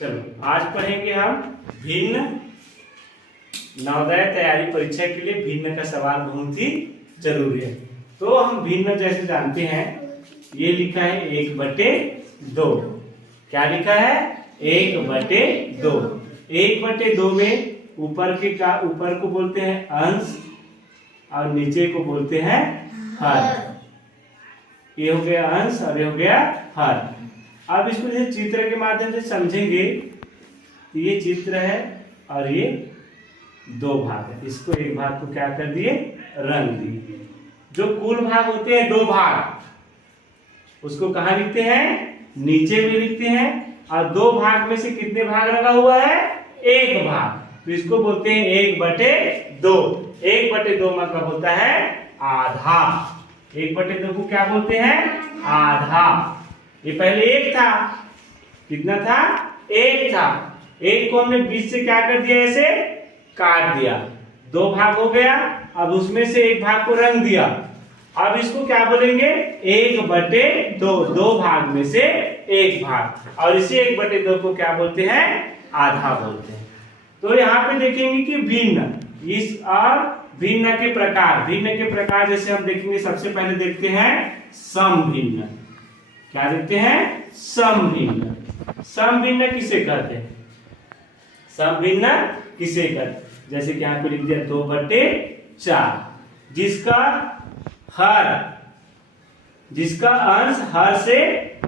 चलो आज पढ़ेंगे हम भिन्न। नवोदय तैयारी परीक्षा के लिए भिन्न का सवाल बहुत ही जरूरी है। तो हम भिन्न जैसे जानते हैं, ये लिखा है 1/2। क्या लिखा है? 1/2। 1/2 में ऊपर को बोलते हैं अंश और नीचे को बोलते हैं हर। ये हो गया अंश और ये हो गया हर। अब इसको जैसे चित्र के माध्यम से समझेंगे तो ये चित्र है और ये दो भाग है। इसको एक भाग को क्या कर दिए? रंग दिए। जो कुल भाग होते हैं दो भाग, उसको कहाँ लिखते हैं? नीचे में लिखते हैं। और दो भाग में से कितने भाग लगा हुआ है? एक भाग। तो इसको बोलते हैं 1/2। 1/2 मतलब होता है आधा। 1/2 को क्या बोलते हैं? आधा। ये पहले एक था। कितना था? एक था। एक को हमने बीच से क्या कर दिया? ऐसे काट दिया। दो भाग हो गया। अब उसमें से एक भाग को रंग दिया। अब इसको क्या बोलेंगे? 1/2। दो भाग में से एक भाग। और इसी 1/2 को क्या बोलते हैं? आधा बोलते हैं। तो यहाँ पे देखेंगे कि भिन्न, इस और भिन्न के प्रकार। भिन्न के प्रकार जैसे हम देखेंगे, सबसे पहले देखते हैं समभिन्न। क्या देखते हैं? समभिन्न। समभिन्न किसे कहते हैं? समभिन्न किसे कहते हैं? जैसे कि यहाँ पे लिख दिया 2/4। जिसका अंश हर से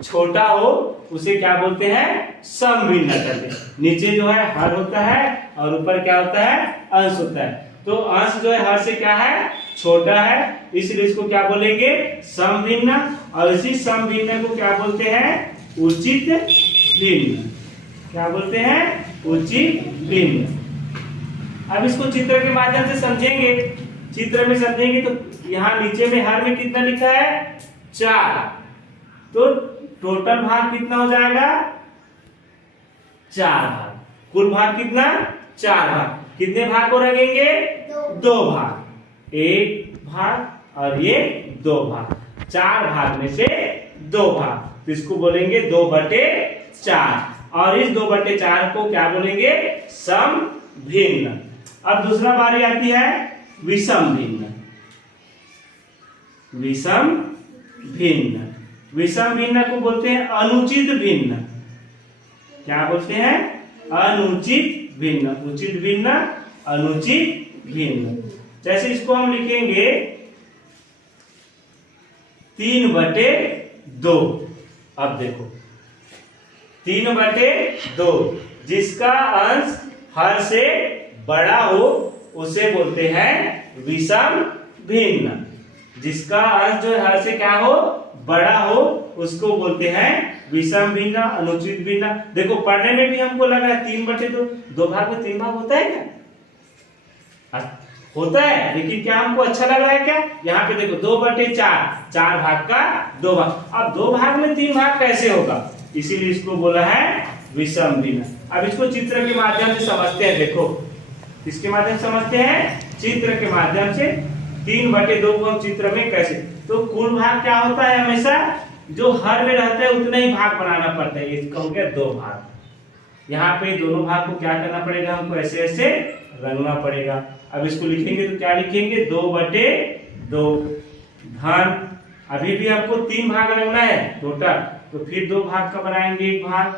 छोटा हो उसे क्या बोलते हैं? समभिन्न कहते हैं। नीचे जो है हर होता है और ऊपर क्या होता है? अंश होता है। तो अंश जो है हर से क्या है? छोटा है, इसलिए इसको क्या बोलेंगे? समभिन्न। और इसी समभिन्न को क्या बोलते हैं? उचित भिन्न। क्या बोलते हैं? उचित भिन्न। अब इसको चित्र के माध्यम से समझेंगे। चित्र में समझेंगे तो यहाँ नीचे में हर में कितना लिखा है? 4। तो टोटल भाग कितना हो जाएगा? 4 भाग। कुल भाग कितना? 4 भाग। कितने भाग को रखेंगे? 2 भाग। एक भाग और ये 2 भाग। 4 भाग में से 2 भाग। तो इसको बोलेंगे 2/4। और इस 2/4 को क्या बोलेंगे? समभिन्न। अब दूसरा बारी आती है विषम भिन्न। विषम भिन्न। विषम भिन्न को बोलते हैं अनुचित भिन्न। क्या बोलते हैं? अनुचित भिन्न। उचित भिन्न, अनुचित भिन्न। जैसे इसको हम लिखेंगे 3/2। अब देखो 3/2, जिसका अंश हर से बड़ा हो उसे बोलते हैं विषम भिन्न। जिसका अंश जो हर से क्या हो? बड़ा हो, उसको बोलते हैं विषम भिन्न, अनुचित भिन्न। देखो पढ़ने में भी हमको लग रहा है 3/2। 2 भाग में 3 भाग होता है क्या? होता है, लेकिन क्या हमको अच्छा लग रहा है क्या? यहाँ पे देखो 2/4, 4 भाग का 2 भाग। अब 2 भाग में 3 भाग कैसे होगा? इसीलिए इसको बोला है विषम भिन्न। अब इसको चित्र के माध्यम से समझते हैं। देखो किसके माध्यम से समझते हैं? चित्र के माध्यम से। 3/2 को हम चित्र में कैसे? तो कुल भाग क्या होता है? हमेशा जो हर में रहता है उतना ही भाग बनाना पड़ता है। इसका हो गया 2 भाग। यहाँ पे दोनों भाग को क्या करना पड़ेगा? हमको ऐसे ऐसे रंगना पड़ेगा। अब इसको लिखेंगे तो क्या लिखेंगे? 2/2 धन। अभी भी हमको 3 भाग रंगना है टोटल, तो फिर 2 भाग का बनाएंगे। एक भाग,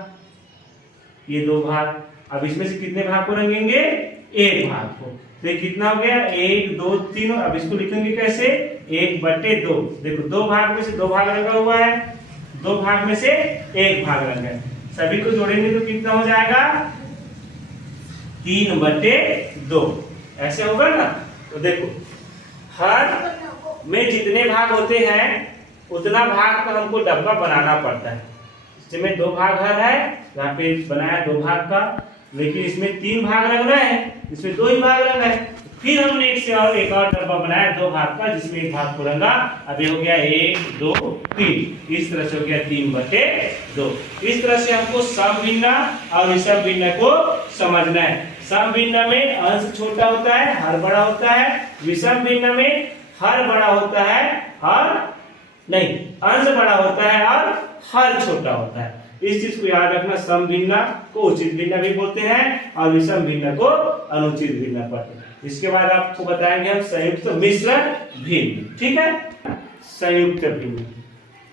ये 2 भाग। अब इसमें से कितने भाग को रंगेंगे? एक भाग को। तो ये कितना हो गया? 1 2 3। अब इसको लिखेंगे कैसे? 1/2। देखो 2 भाग में से 2 भाग रंगा हुआ है, 2 भाग में से एक भाग रंगा है। सभी को जोड़ेंगे तो कितना हो जाएगा? 3/2। ऐसे होगा ना? तो देखो हर में जितने भाग होते हैं उतना भाग का हमको डब्बा बनाना पड़ता है। इसमें 2 भाग हर है, यहाँ पे बनाया 2 भाग का, लेकिन इसमें 3 भाग रंगना है, इसमें 2 ही भाग रंगा है। फिर हमने एक और डब्बा बनाया 2 भाग का, जिसमें एक भाग को रंगा। अब ये हो गया 1 2 3। इस तरह से हो गया 3/2। इस तरह से हमको समभिन्न और विषम भिन्न को समझना है। समभिन्न में अंश छोटा होता है, हर बड़ा होता है। विषम भिन्न में हर बड़ा होता है, अंश बड़ा होता है और हर छोटा होता है। इस चीज को याद रखना, सम भिन्न को उचित भिन्न भी बोलते हैं और विषम भिन्न को अनुचित भिन्न पढ़ते हैं। इसके बाद आपको बताएंगे हम संयुक्त मिश्र भिन्न, ठीक है, संयुक्त भिन्न।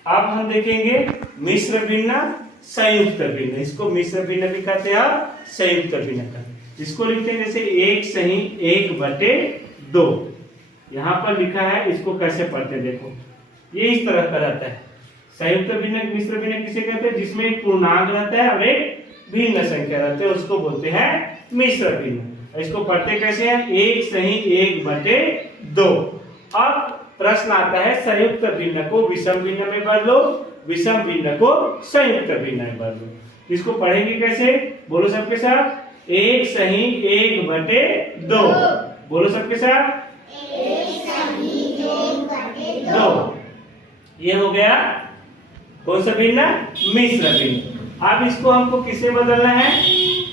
अब हम देखेंगे मिश्र भिन्न, संयुक्त भिन्न। इसको मिश्र भिन्न भी कहते हैं और संयुक्त भिन्न कहते हैं। इसको लिखते हैं जैसे 1/1/2। यहाँ पर लिखा है, इसको कैसे पढ़ते हैं देखो, ये इस तरह का रहता है। संयुक्त भिन्न मिश्र भिन्न किसे कहते हैं? जिसमें एक पूर्णांक रहता है और एक भिन्न संख्या रहती है, उसको बोलते हैं मिश्र भिन्न। इसको पढ़ते कैसे हैं? 1/1/2। अब प्रश्न आता है संयुक्त भिन्न को विषम भिन्न में बदलो, विषम भिन्न को संयुक्त भिन्न में बदलो। इसको पढ़ेंगे कैसे? बोलो सबके साथ, 1/1/2। बोलो सबके साथ, 1/2। ये हो गया कौन सा भिन्न? मिश्र भिन्न। अब इसको हमको किसे बदलना है?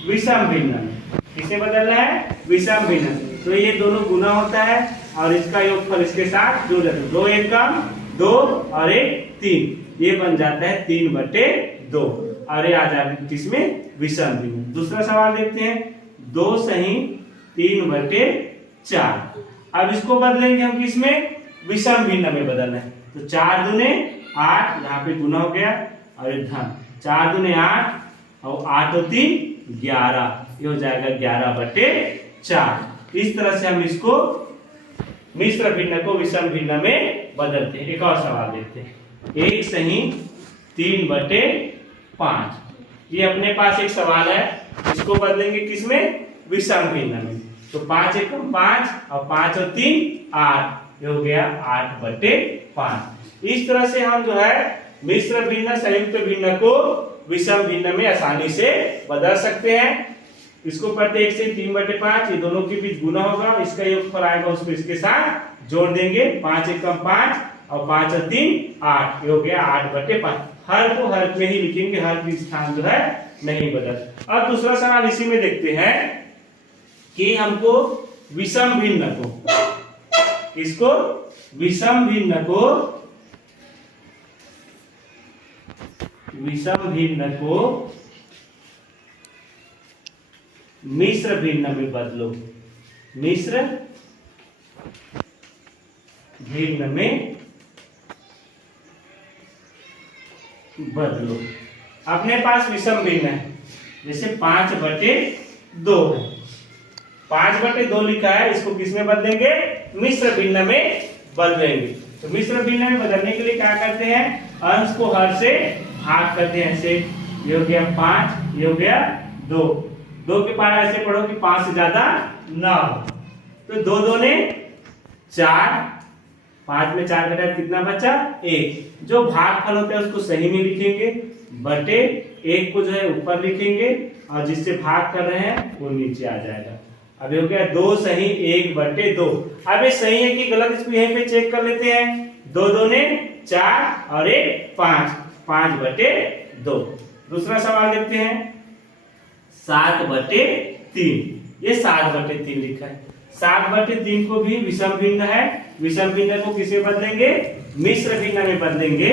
विषम भिन्न में। किसे बदलना है? विषम भिन्न। तो ये दोनों गुना होता है और इसका योगफल इसके साथ जोड़ देते हैं। 2 1 कम 2 और 1 3, ये बन जाता है 3/2 और ये आ जाता है किसमें? विषम भिन्न। दूसरा सवाल देखते हैं, 2 सही 3/4। अब इसको बदलेंगे हम किसमें? विषम भिन्न में बदलना है। तो 4 दूने 8, यहाँ पे गुना हो गया और एक धन, 4 दूने 8 और 8 और 3 11, ये हो जाएगा 11/4। इस तरह से हम इसको मिश्र भिन्न को विषम भिन्न में बदलते हैं। एक और सवाल देखते हैं, 1 सही 3/5। ये अपने पास एक सवाल है, इसको बदलेंगे किसमें? विषम भिन्न में। तो 5 1 5 और 5 और 3 8, ये हो गया 8/5। इस तरह से हम जो है मिश्र भिन्न संयुक्त भिन्न को विषम भिन्न में आसानी से बदल सकते हैं। इसको पढ़ते 1 से 3/5, ये दोनों के बीच गुना होगा, इसका योगफल आएगा, उसको इसके साथ जोड़ देंगे। 5 1 5 और 5 और 3 8, ये हो गया 8/5। हर को हर में ही लिखेंगे, हर की स्थान जो है नहीं बदल। अब दूसरा सवाल इसी में देखते हैं कि हमको विषम भिन्न को, इसको विषम भिन्न को मिश्र भिन्न में बदलो, मिश्र भिन्न में बदलो। अपने पास विषम भिन्न है, जैसे 5/2 है, 5/2 लिखा है, इसको किस में बदलेंगे? मिश्र भिन्न में बदलेंगे। तो मिश्र भिन्न में बदलने के लिए क्या करते हैं? अंश को हर से भाग करते हैं। ऐसे ये हो गया 5, ये हो गया 2। 2 के पारा ऐसे पढ़ो कि 5 से ज्यादा ना हो। तो 2 2 ने 4, 5 में 4 घटाया कितना बचा? 1। जो भागफल होता है उसको सही में लिखेंगे, बटे 1 को जो है ऊपर लिखेंगे और जिससे भाग कर रहे हैं वो नीचे आ जाएगा। अब ये हो गया 2 सही 1/2। अब ये सही है कि गलत, इसको यहीं पे चेक कर लेते हैं। 2 2 ने 4 और 1 5, 5/2। दूसरा सवाल देखते हैं, 7/3। ये 7/3 लिखा है। 7/3 को भी विषम भिन्न है। विषम भिन्न को किसे बदलेंगे? मिश्र भिन्न में बदलेंगे।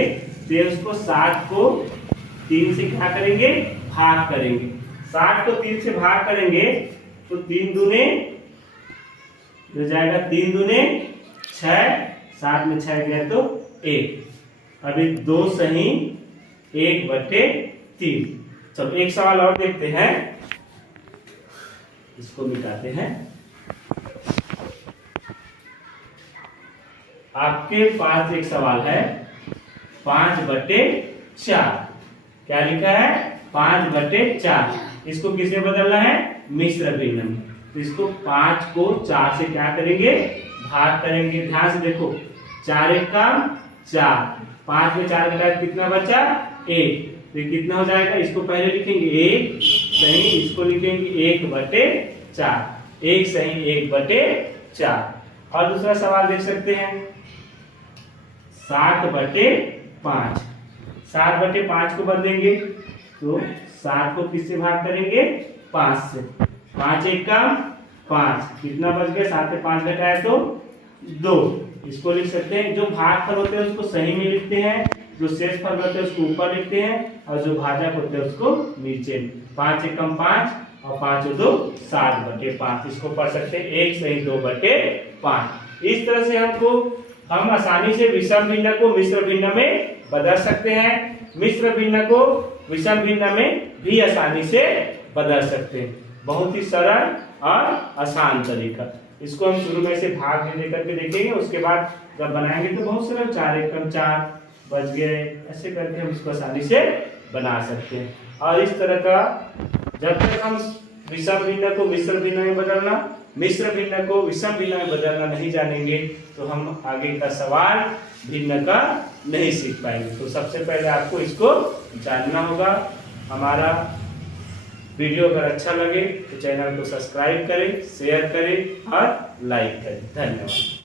तो उसको 7 को 3 से क्या करेंगे? भाग करेंगे। 7 को 3 से भाग करेंगे तो 3 दूने हो जाएगा, 3 दूने 6, 7 में 6 गया तो 1। अभी 2 सही 1/3। चलो एक सवाल और देखते हैं, इसको मिटाते हैं। आपके पास एक सवाल है 5/4। क्या लिखा है? 5/4। इसको किसे बदलना है? मिश्र भिन्न में। तो इसको 5 को 4 से क्या करेंगे? भाग करेंगे। ध्यान से देखो, 4 1 का 4, 5 में 4 घटाया कितना बचा? 1। तो कितना हो जाएगा? इसको पहले लिखेंगे 1 सही, इसको लिखेंगे 1/4। 1 सही 1/4। और दूसरा सवाल देख सकते हैं 7/5। 7/5 को बदलेंगे तो 7 को किससे भाग करेंगे? 5 से। 5 1 का 5, कितना बच गया? 7 में 5 घटाया तो 2। इसको लिख सकते हैं, जो भागफल होते हैं उसको सही में लिखते हैं, जो शेषफल होते हैं उसको ऊपर लिखते हैं और जो भाजक होते हैं उसको नीचे। 5 एकम 5 और 5 2 7/5 इसको पढ़ सकते हैं 1 सही 2/5। इस तरह से हम आसानी से विषम भिन्न को मिश्र भिन्न में बदल सकते हैं, मिश्र भिन्न को विषम भिन्न में भी आसानी से बदल सकते हैं। बहुत ही सरल और आसान तरीका। इसको हम शुरू में से भाग दे करके देखेंगे, उसके बाद जब बनाएंगे तो बहुत सरल 4 एकम 4 बच गए, ऐसे करके हम इसको आसानी से बना सकते हैं। और इस तरह का जब तक हम विषम भिन्न को मिश्र भिन्न में बदलना, मिश्र भिन्न को विषम भिन्न में बदलना नहीं जानेंगे तो हम आगे का सवाल भिन्न का नहीं सीख पाएंगे। तो सबसे पहले आपको इसको जानना होगा। हमारा वीडियो अगर अच्छा लगे तो चैनल को सब्सक्राइब करें, शेयर करें और लाइक करें। धन्यवाद।